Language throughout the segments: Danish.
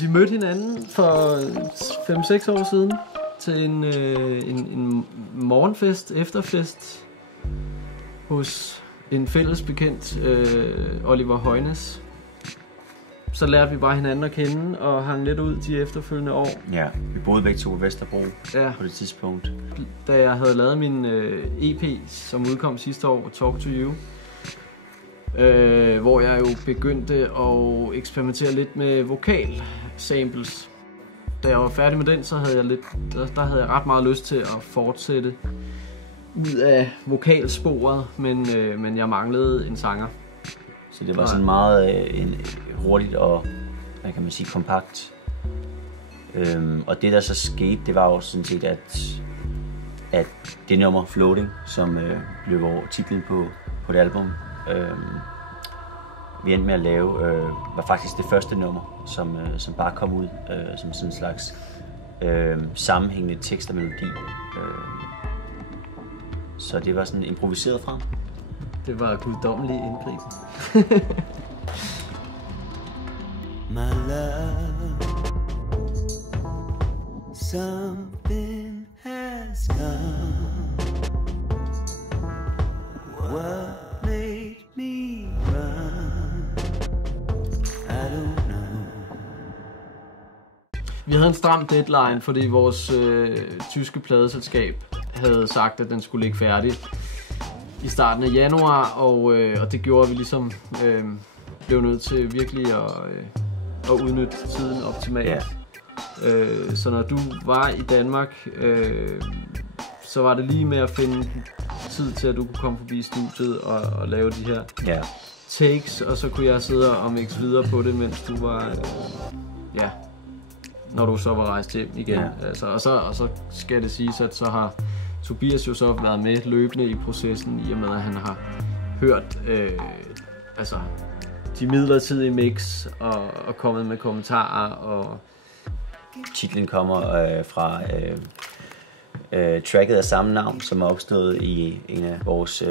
Vi mødte hinanden for 5-6 år siden til en morgenfest, efterfest hos en fælles bekendt, Oliver Højnes. Så lærte vi bare hinanden at kende og hang lidt ud de efterfølgende år. Ja, vi boede begge to på Vesterbro på det tidspunkt. Da jeg havde lavet min EP, som udkom sidste år, Talk to You, hvor jeg jo begyndte at eksperimentere lidt med vokal-samples. Da jeg var færdig med den, så havde jeg ret meget lyst til at fortsætte ud af vokalsporet, men jeg manglede en sanger. Så det var sådan meget hurtigt og, hvad kan man sige, kompakt. Og det der så skete, det var jo sådan set, at det nummer Floating, som blev titlen på det album, vi endte med at lave, var faktisk det første nummer, som bare kom ud som sådan en slags sammenhængende tekst og melodi. Så det var sådan improviseret frem. Det var guddommelig indgriben. My love, something has gone. What made me run? I don't know. Vi havde en stram deadline, fordi vores tyske pladeselskab havde sagt, at den skulle ligge færdig i starten af januar, og det gjorde, at vi ligesom blev nødt til virkelig at udnytte tiden optimalt. Yeah. Så når du var i Danmark, så var det lige med at finde tid til, at du kunne komme forbi studiet og lave de her takes, og så kunne jeg sidde og mixe videre på det, mens du var, når du så var rejst hjem igen. Yeah. Altså, og så skal det siges, at så har Tobias jo så været med løbende i processen, i og med at han har hørt de midlertidige mix og kommet med kommentarer. Og titlen kommer fra tracket af samme navn, som er opstået i en af vores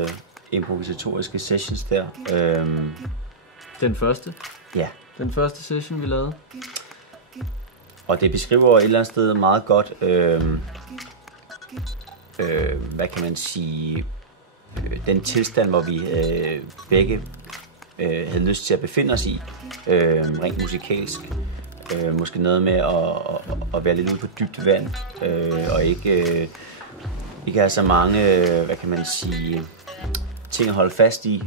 improvisatoriske sessions der. Den første? Ja. Den første session, vi lavede. Og det beskriver et eller andet sted meget godt, hvad kan man sige, den tilstand, hvor vi begge havde lyst til at befinde os i, rent musikalsk. Måske noget med at være lidt ude på dybt vand, og ikke have så mange, hvad kan man sige, ting at holde fast i.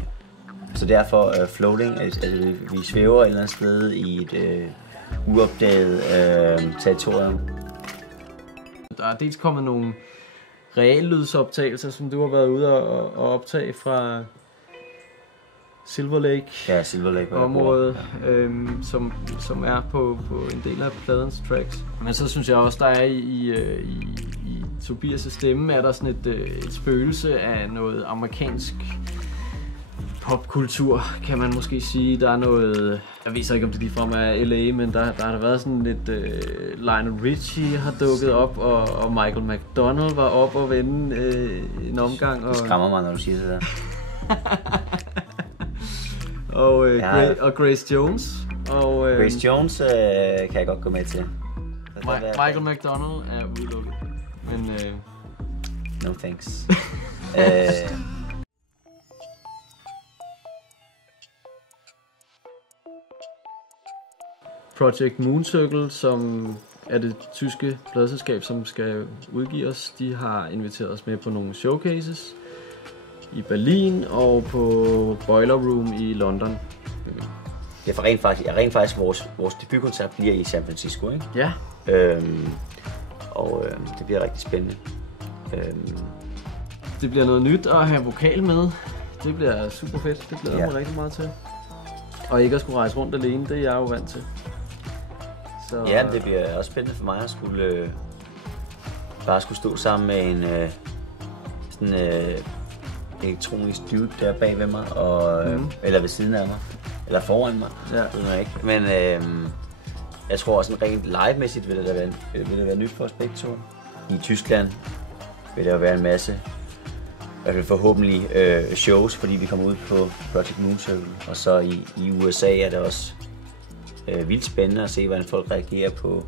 Så derfor floating, altså vi svæver et eller andet sted i et uopdaget territorium. Der er dels kommet nogle reallydsoptagelser, som du har været ude og optage fra Silver Lake, Silver Lake området, som er på en del af pladens tracks. Men så synes jeg også, der er i Tobias' stemme, er der sådan et spøgelse af noget amerikansk popkultur, kan man måske sige. Der er noget, jeg ved ikke om det ligefrem er LA, men der har været sådan lidt, Lionel Richie har dukket op, og Michael McDonald var op og vende en omgang. Det skræmmer mig, når du siger det der. Og Grace Jones. Grace Jones kan jeg godt gå med til. Michael McDonald er udelukket. Men no thanks. Project Mooncircle, som er det tyske pladeselskab, som skal udgive os, de har inviteret os med på nogle showcases i Berlin og på Boiler Room i London. Det er rent faktisk vores debutkoncert bliver i San Francisco, ikke? Ja. Det bliver rigtig spændende. Det bliver noget nyt at have vokal med. Det bliver super fedt. Det glæder jeg mig rigtig meget til. Og ikke at skulle rejse rundt alene, det er jeg jo vant til. Så ja, det bliver også spændende for mig at skulle stå sammen med en elektronisk dude der bag ved mig, og, eller ved siden af mig, eller foran mig, ved jeg ikke. Men jeg tror også rent live-mæssigt vil det være nyt for os begge to. I Tyskland vil der være en masse, i hvert fald forhåbentlig shows, fordi vi kommer ud på Project Mooncircle, og så i USA er der også vildt spændende at se, hvordan folk reagerer på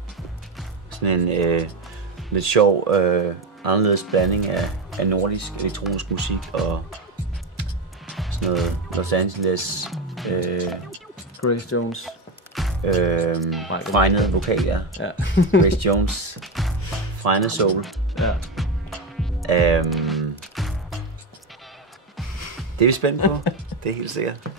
sådan en lidt sjov, anderledes blanding af nordisk elektronisk musik og sådan noget Los Angeles Grace Jones. Fregnet vokal, ja. Grace Jones. Fregnet soul. Ja. Det er vi spændt på. Det er helt sikkert.